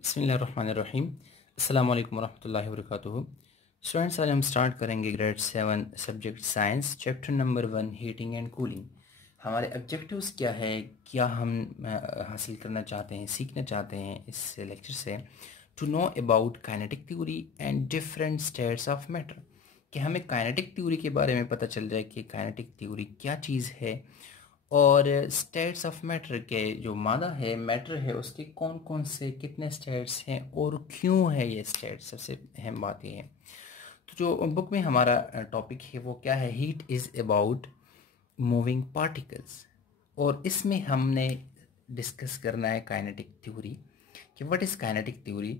बिस्मिल्लाहिर्रहमानिर्रहीम। अस्सलाम वालेकुम वरहमतुल्लाहि वबरकातुहू। स्टूडेंट्स, आज हम स्टार्ट करेंगे grade 7 subject science chapter number 1 heating and cooling. हमारे ऑब्जेक्टिव्स क्या है, क्या हम हासिल करना चाहते हैं, सीखना चाहते हैं इस लेक्चर से। To know about kinetic theory and different states of matter, कि हमें काइनेटिक थ्योरी के बारे में पता चल जाए कि काइनेटिक थ्योरी क्या चीज़ है, और स्टेट्स ऑफ मैटर के जो मादा है, मैटर है, उसके कौन कौन से कितने स्टेट्स हैं और क्यों है ये स्टेट्स। सबसे अहम बात ये है। तो जो बुक में हमारा टॉपिक है वो क्या है, heat is about moving particles, और इसमें हमने डिस्कस करना है काइनेटिक थ्योरी कि व्हाट इज़ काइनेटिक थ्योरी।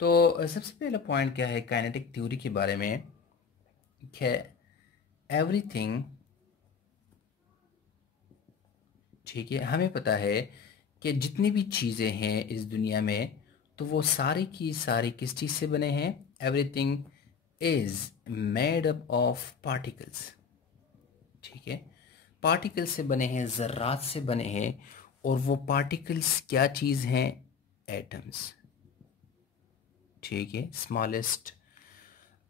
तो सबसे पहला पॉइंट क्या है काइनेटिक थ्योरी के बारे में, कि एवरीथिंग, ठीक है, हमें पता है कि जितनी भी चीज़ें हैं इस दुनिया में, तो वो सारी की सारी किस चीज़ से बने हैं। Everything is made up of particles, ठीक है, पार्टिकल्स से बने हैं, ज़र्रात से बने हैं। और वो पार्टिकल्स क्या चीज़ हैं, एटम्स, ठीक है। स्मॉलेस्ट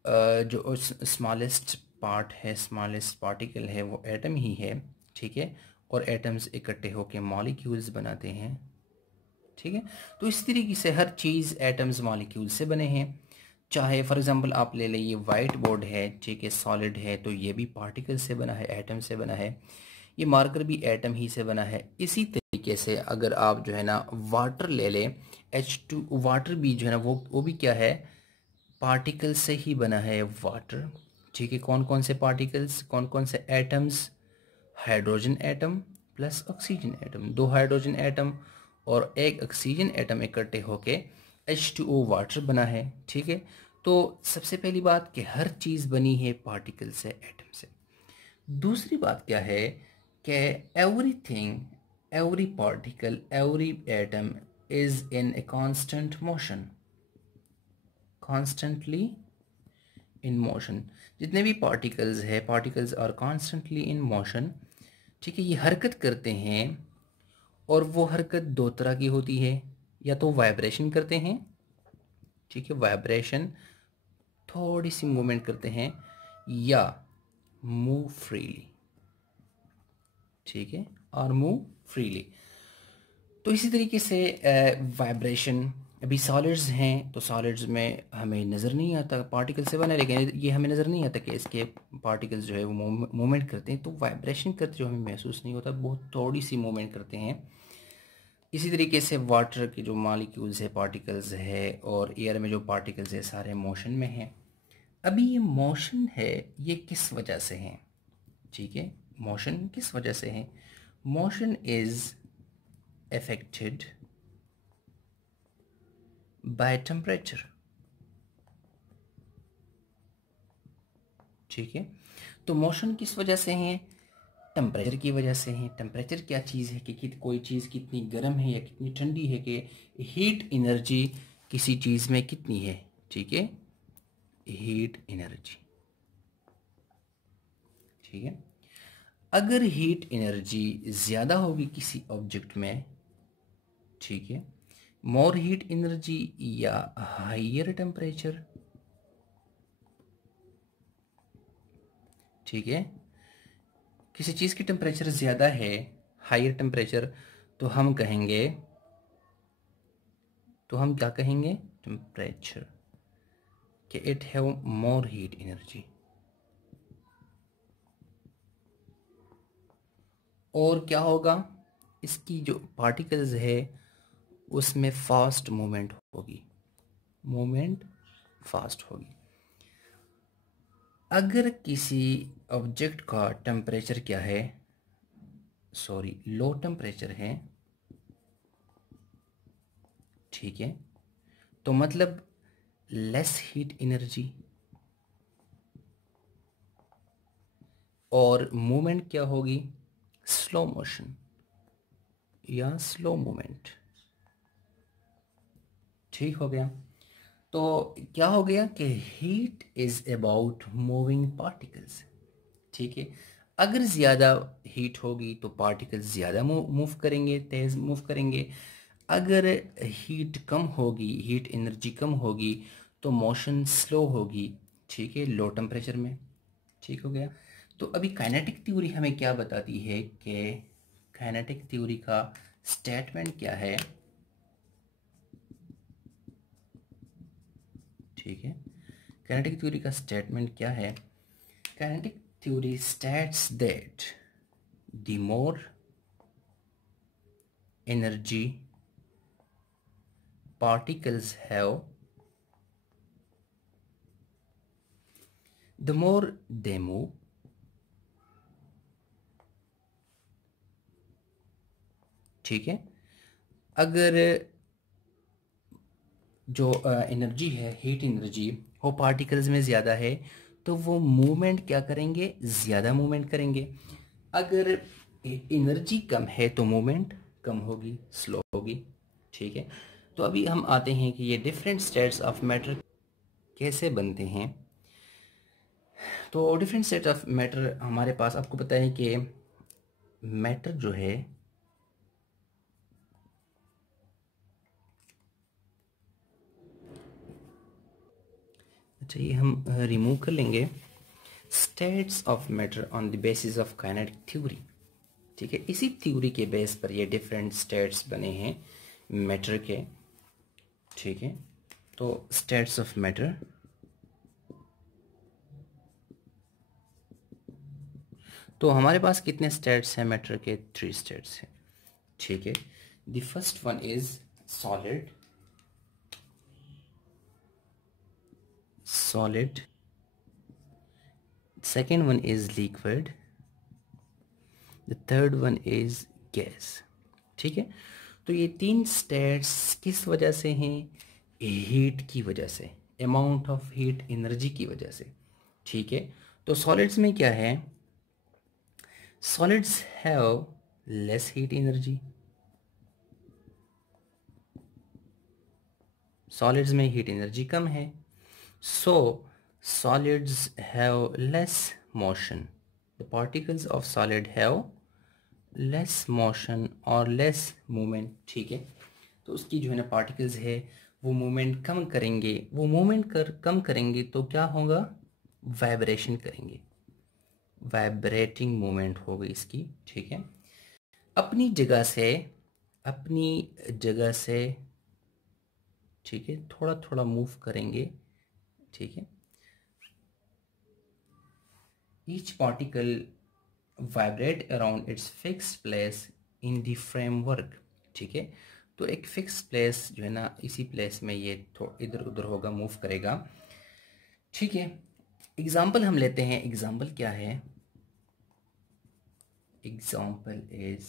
जो स्मॉलेस्ट पार्ट है, स्मॉलेस्ट पार्टिकल है, वो एटम ही है, ठीक है। और एटम्स इकट्ठे होकर मॉलिक्यूल्स बनाते हैं, ठीक है। तो इस तरीके से हर चीज़ एटम्स मॉलिक्यूल से बने हैं। चाहे फॉर एग्जांपल आप ले लें, ये वाइट बोर्ड है, ठीक है, सॉलिड है, तो ये भी पार्टिकल से बना है, एटम से बना है। ये मार्कर भी एटम ही से बना है। इसी तरीके से अगर आप जो है ना वाटर ले लें, H2, वाटर भी जो है ना वो भी क्या है, पार्टिकल से ही बना है वाटर, ठीक है। कौन कौन से पार्टिकल्स, कौन कौन से atoms, hydrogen atom plus oxygen atom, दो हाइड्रोजन एटम और एक ऑक्सीजन एटम इकट्ठे होके H2O वाटर बना है, ठीक है। तो सबसे पहली बात कि हर चीज़ बनी है पार्टिकल से, एटम से। दूसरी बात क्या है कि everything, every particle, every atom is in a constant motion, constantly in motion. जितने भी पार्टिकल्स है, particles are constantly in motion, ठीक है। ये हरकत करते हैं, और वो हरकत दो तरह की होती है, या तो वाइब्रेशन करते हैं, ठीक है, वाइब्रेशन, थोड़ी सी मूवमेंट करते हैं, या मूव फ्रीली, ठीक है, और मूव फ्रीली। तो इसी तरीके से वाइब्रेशन, अभी सॉलिड्स हैं तो सॉलिड्स में हमें नज़र नहीं आता, पार्टिकल से बना है, लेकिन ये हमें नज़र नहीं आता कि इसके पार्टिकल्स जो है वो मूवमेंट करते हैं। तो वाइब्रेशन करते जो हमें महसूस नहीं होता, बहुत थोड़ी सी मूवमेंट करते हैं। इसी तरीके से वाटर के जो मॉलिक्यूल्स है, पार्टिकल्स है, और एयर में जो पार्टिकल्स है, सारे मोशन में हैं। अभी ये मोशन है, ये किस वजह से है, ठीक है, मोशन किस वजह से है। Motion is affected by temperature, ठीक है। तो मोशन किस वजह से है, टेम्परेचर की वजह से है। टेम्परेचर क्या चीज़ है कि कोई चीज़ कितनी गर्म है या कितनी ठंडी है, कि हीट एनर्जी किसी चीज़ में कितनी है, ठीक है, हीट एनर्जी, ठीक है। अगर हीट एनर्जी ज़्यादा होगी किसी ऑब्जेक्ट में, ठीक है, मोर हीट एनर्जी या हाइयर टेम्परेचर, ठीक है, किसी चीज़ की टेम्परेचर ज़्यादा है, हाइयर टेम्परेचर, तो हम कहेंगे, तो हम क्या कहेंगे, टेम्परेचर, कि it have more heat energy. और क्या होगा, इसकी जो पार्टिकल्स है उसमें फास्ट मूवमेंट होगी, मूवमेंट फास्ट होगी। अगर किसी ऑब्जेक्ट का टेम्परेचर क्या है, सॉरी, लो टेम्परेचर है, ठीक है, तो मतलब लेस हीट एनर्जी, और मूवमेंट क्या होगी, स्लो मोशन या स्लो मूवमेंट, ठीक हो गया। तो क्या हो गया कि heat is about moving particles, ठीक है। अगर ज़्यादा हीट होगी तो पार्टिकल्स ज़्यादा मूव करेंगे, तेज़ मूव करेंगे। अगर हीट कम होगी, हीट एनर्जी कम होगी तो मोशन स्लो होगी, ठीक है, लो टेम्परेचर में। ठीक हो गया। तो अभी काइनेटिक थ्योरी हमें क्या बताती है कि काइनेटिक थ्योरी का स्टेटमेंट क्या है, ठीक है। काइनेटिक थ्योरी का स्टेटमेंट क्या है? Kinetic theory states that the more energy particles have, the more they move, ठीक है। अगर जो एनर्जी है, हीट एनर्जी, वो पार्टिकल्स में ज़्यादा है तो वो मूवमेंट क्या करेंगे, ज़्यादा मूवमेंट करेंगे। अगर एनर्जी कम है तो मूवमेंट कम होगी, स्लो होगी, ठीक है। तो अभी हम आते हैं कि ये डिफरेंट स्टेट्स ऑफ मैटर कैसे बनते हैं। तो डिफरेंट स्टेट्स ऑफ मैटर हमारे पास, आपको पता है कि मैटर जो है, अच्छा ये हम रिमूव कर लेंगे, states of matter on the basis of kinetic theory, ठीक है। इसी थ्योरी के बेस पर ये डिफरेंट स्टेट्स बने हैं मैटर के, ठीक है। तो स्टेट्स ऑफ मैटर, तो हमारे पास कितने स्टेट्स हैं मैटर के? 3 स्टेट्स हैं, ठीक है। The first one is solid, solid, second one is liquid, the third one is gas, ठीक है। तो ये 3 स्टेट्स किस वजह से हैं? हीट की वजह से, अमाउंट ऑफ हीट एनर्जी की वजह से, ठीक है। तो सॉलिड्स में क्या है? Solids have less heat energy, solids में हीट एनर्जी कम है, so solids have less motion, the particles of solid have less motion और लेस मूवमेंट, ठीक है। तो उसकी जो है ना पार्टिकल्स है वो मूवमेंट कम करेंगे, वो मूवमेंट कम करेंगे तो क्या होगा? वाइब्रेशन करेंगे, वाइब्रेटिंग मूवमेंट होगी इसकी, ठीक है। अपनी जगह से, अपनी जगह से, ठीक है, थोड़ा थोड़ा मूव करेंगे, ठीक है। Each particle vibrate around its fixed place in the framework, ठीक है। तो एक फिक्स प्लेस जो है ना, इसी प्लेस में ये इधर उधर होगा, मूव करेगा, ठीक है। एग्जाम्पल हम लेते हैं, एग्जाम्पल क्या है? एग्जाम्पल इज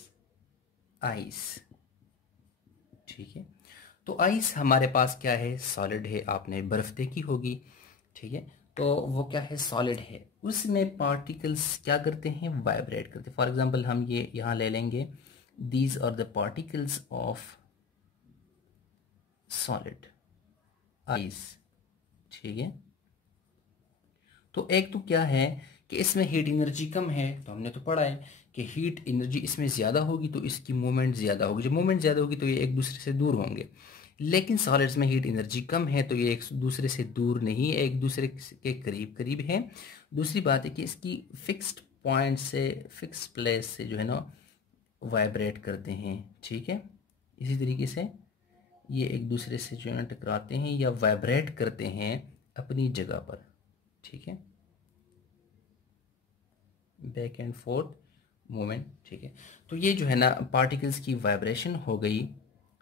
आइस, ठीक है। तो आइस हमारे पास क्या है? सॉलिड है, आपने बर्फ देखी होगी, ठीक है। तो वो क्या है? सॉलिड है, उसमें पार्टिकल्स क्या करते हैं? वाइब्रेट करते हैं। फॉर एग्जांपल हम ये यहाँ ले लेंगे, these are the particles of solid ice, ठीक है। तो एक तो क्या है कि इसमें हीट एनर्जी कम है, तो हमने तो पढ़ा है कि हीट एनर्जी इसमें ज़्यादा होगी तो इसकी मूवमेंट ज़्यादा होगी, जब मूवमेंट ज़्यादा होगी तो ये एक दूसरे से दूर होंगे। लेकिन सॉलिड्स में हीट एनर्जी कम है तो ये एक दूसरे से दूर नहीं, एक दूसरे के करीब करीब है। दूसरी बात है कि इसकी फिक्स्ड पॉइंट से, फिक्स प्लेस से जो है ना वाइब्रेट करते हैं, ठीक है। इसी तरीके से ये एक दूसरे से जो है टकराते हैं या वाइब्रेट करते हैं अपनी जगह पर, ठीक है, बैक एंड फोर्थ मूवमेंट, ठीक है। तो ये जो है ना पार्टिकल्स की वाइब्रेशन हो गई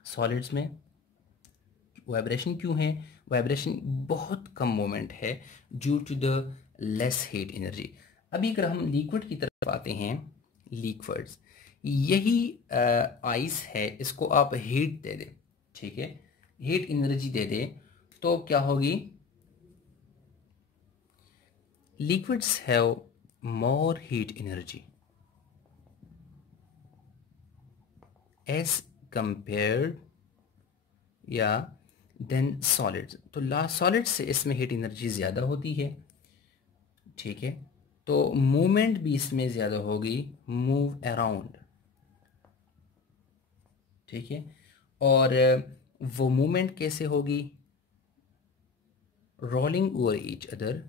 सॉलिड्स में। वाइब्रेशन क्यों है? वाइब्रेशन बहुत कम मोमेंट है due to the less heat energy. अभी अगर हम लिक्विड की तरफ आते हैं, लिक्विड्स, यही आइस है, इसको आप हीट दे दें, ठीक है, हीट एनर्जी दे दें तो क्या होगी? Liquids have more heat energy as compared या देन सॉलिड्स। तो सॉलिड से इसमें हीट एनर्जी ज़्यादा होती है, ठीक है। तो मूवमेंट भी इसमें ज़्यादा होगी, मूव अराउंड, ठीक है। और वो मूवमेंट कैसे होगी, रोलिंग ओवर ईच अदर,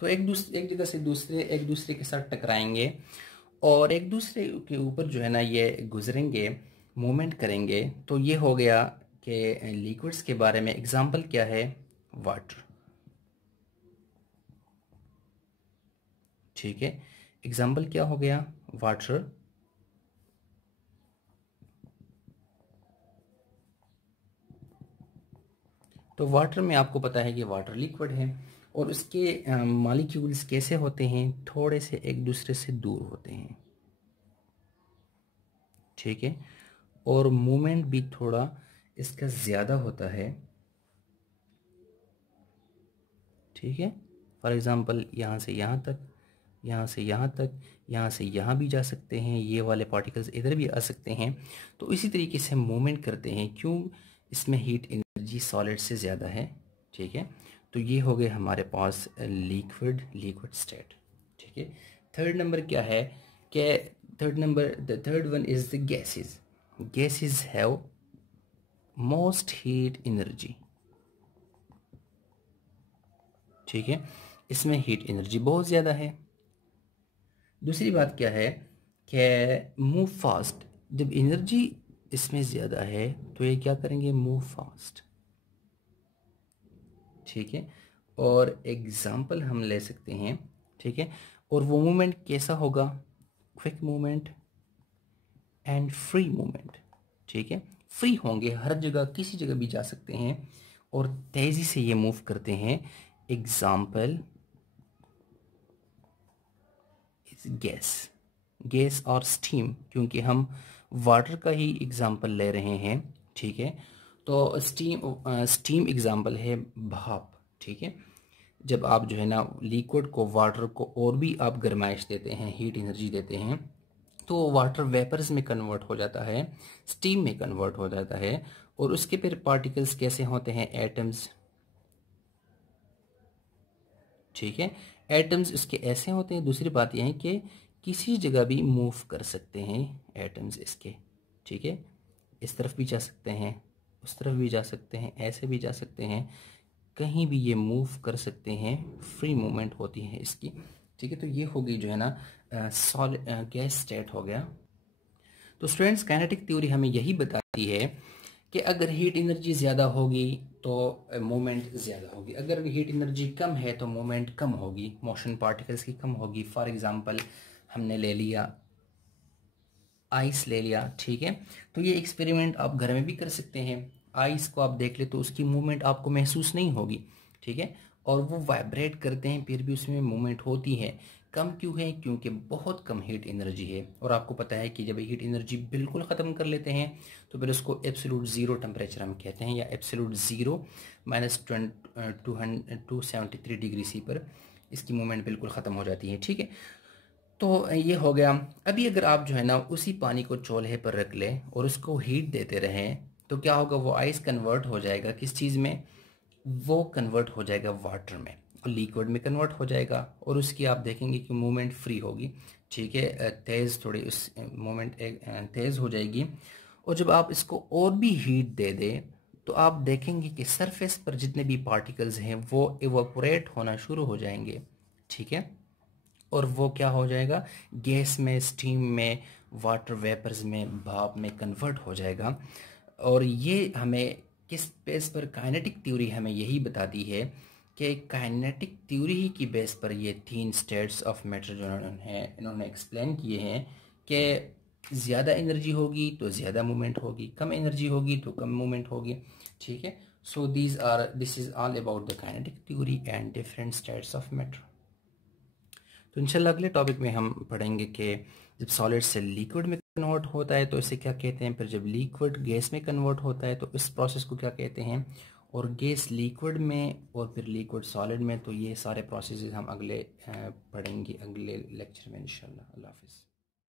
तो एक जगह से एक दूसरे के साथ टकराएंगे और एक दूसरे के ऊपर जो है ना ये गुजरेंगे, मूवमेंट करेंगे। तो ये हो गया कि लिक्विड्स के बारे में। एग्जांपल क्या है, वाटर, ठीक है। एग्जांपल क्या हो गया, वाटर। तो वाटर में आपको पता है कि वाटर लिक्विड है और उसके मॉलिक्यूल्स कैसे होते हैं, थोड़े से एक दूसरे से दूर होते हैं, ठीक है। और मूवमेंट भी थोड़ा इसका ज़्यादा होता है, ठीक है। फॉर एग्ज़ाम्पल यहाँ से यहाँ तक, यहाँ से यहाँ तक, यहाँ से यहाँ भी जा सकते हैं, ये वाले पार्टिकल्स इधर भी आ सकते हैं। तो इसी तरीके से मूवमेंट करते हैं, क्यों, इसमें हीट एनर्जी सॉलिड से ज़्यादा है, ठीक है। तो ये हो गए हमारे पास लिक्विड स्टेट, ठीक है। थर्ड नंबर क्या है कि the third one is the gases. Gases have most heat energy, ठीक है, इसमें हीट एनर्जी बहुत ज़्यादा है। दूसरी बात क्या है कि मूव फास्ट, जब एनर्जी इसमें ज़्यादा है तो ये क्या करेंगे, मूव फास्ट, ठीक है। और एग्जाम्पल हम ले सकते हैं, ठीक है। और वो मूवमेंट कैसा होगा, quick movement and free movement, ठीक है। फ्री होंगे, हर जगह किसी जगह भी जा सकते हैं और तेज़ी से ये मूव करते हैं। एग्जाम्पल गैस और स्टीम, क्योंकि हम वाटर का ही एग्जाम्पल ले रहे हैं, ठीक है। तो स्टीम एग्जाम्पल है भाप, ठीक है। जब आप जो है ना लिक्विड को, वाटर को और भी आप गर्माइश देते हैं, हीट एनर्जी देते हैं, तो वाटर वेपर्स में कन्वर्ट हो जाता है, स्टीम में कन्वर्ट हो जाता है। और उसके फिर पार्टिकल्स कैसे होते हैं, एटम्स, ठीक है। एटम्स इसके ऐसे होते हैं। दूसरी बात यह है कि किसी जगह भी मूव कर सकते हैं एटम्स इसके, ठीक है। इस तरफ भी जा सकते हैं, उस तरफ भी जा सकते हैं, ऐसे भी जा सकते हैं, कहीं भी ये मूव कर सकते हैं, फ्री मूवमेंट होती है इसकी, ठीक है। तो ये हो गई जो है ना सॉलिड गैस स्टेट हो गया। तो स्टूडेंट्स, काइनेटिक थ्योरी हमें यही बताती है कि अगर हीट एनर्जी ज़्यादा होगी तो मोमेंट ज़्यादा होगी, अगर हीट एनर्जी कम है तो मोमेंट कम होगी, मोशन पार्टिकल्स की कम होगी। फॉर एग्जांपल हमने ले लिया आइस ले लिया, ठीक है। तो ये एक्सपेरिमेंट आप घर में भी कर सकते हैं। आइस को आप देख ले तो उसकी मूवमेंट आपको महसूस नहीं होगी, ठीक है। और वो वाइब्रेट करते हैं फिर भी उसमें मूवमेंट होती है। कम क्यों है, क्योंकि बहुत कम हीट एनर्जी है। और आपको पता है कि जब हीट एनर्जी बिल्कुल ख़त्म कर लेते हैं तो फिर उसको एब्सोल्यूट ज़ीरो टेम्परेचर हम कहते हैं, या एब्सोल्यूट ज़ीरो -273 डिग्री सी पर इसकी मूवमेंट बिल्कुल ख़त्म हो जाती है, ठीक है। तो ये हो गया। अभी अगर आप जो है ना उसी पानी को चूल्हे पर रख लें और उसको हीट देते रहें तो क्या होगा, वो आइस कन्वर्ट हो जाएगा किस चीज़ में, वो कन्वर्ट हो जाएगा वाटर में, लिक्विड में कन्वर्ट हो जाएगा। और उसकी आप देखेंगे कि मूवमेंट फ्री होगी, ठीक है, तेज़ थोड़ी उस मूवमेंट तेज़ हो जाएगी। और जब आप इसको और भी हीट दे दें तो आप देखेंगे कि सरफेस पर जितने भी पार्टिकल्स हैं वो इवापोरेट होना शुरू हो जाएंगे, ठीक है। और वो क्या हो जाएगा, गैस में, स्टीम में, वाटर वेपर्स में, भाप में कन्वर्ट हो जाएगा। और ये हमें किस बेस पर, काइनेटिक थ्योरी हमें यही बताती है कि काइनेटिक थ्योरी ही की बेस पर ये 3 स्टेट्स ऑफ मैटर जो इन्होंने एक्सप्लेन किए हैं कि ज़्यादा एनर्जी होगी तो ज़्यादा मूवमेंट होगी, कम एनर्जी होगी तो कम मूवमेंट होगी, ठीक है। So this is all about the kinetic theory and different states of matter. तो इंशाल्लाह अगले टॉपिक में हम पढ़ेंगे कि जब सॉलिड से लिक्विड में कन्वर्ट होता है तो इसे क्या कहते हैं, फिर जब लिक्विड गैस में कन्वर्ट होता है तो इस प्रोसेस को क्या कहते हैं, और गैस लिक्विड में और फिर लिक्विड सॉलिड में। तो ये सारे प्रोसेस हम अगले पढ़ेंगे अगले लेक्चर में इंशाल्लाह। अल्लाह हाफिज़।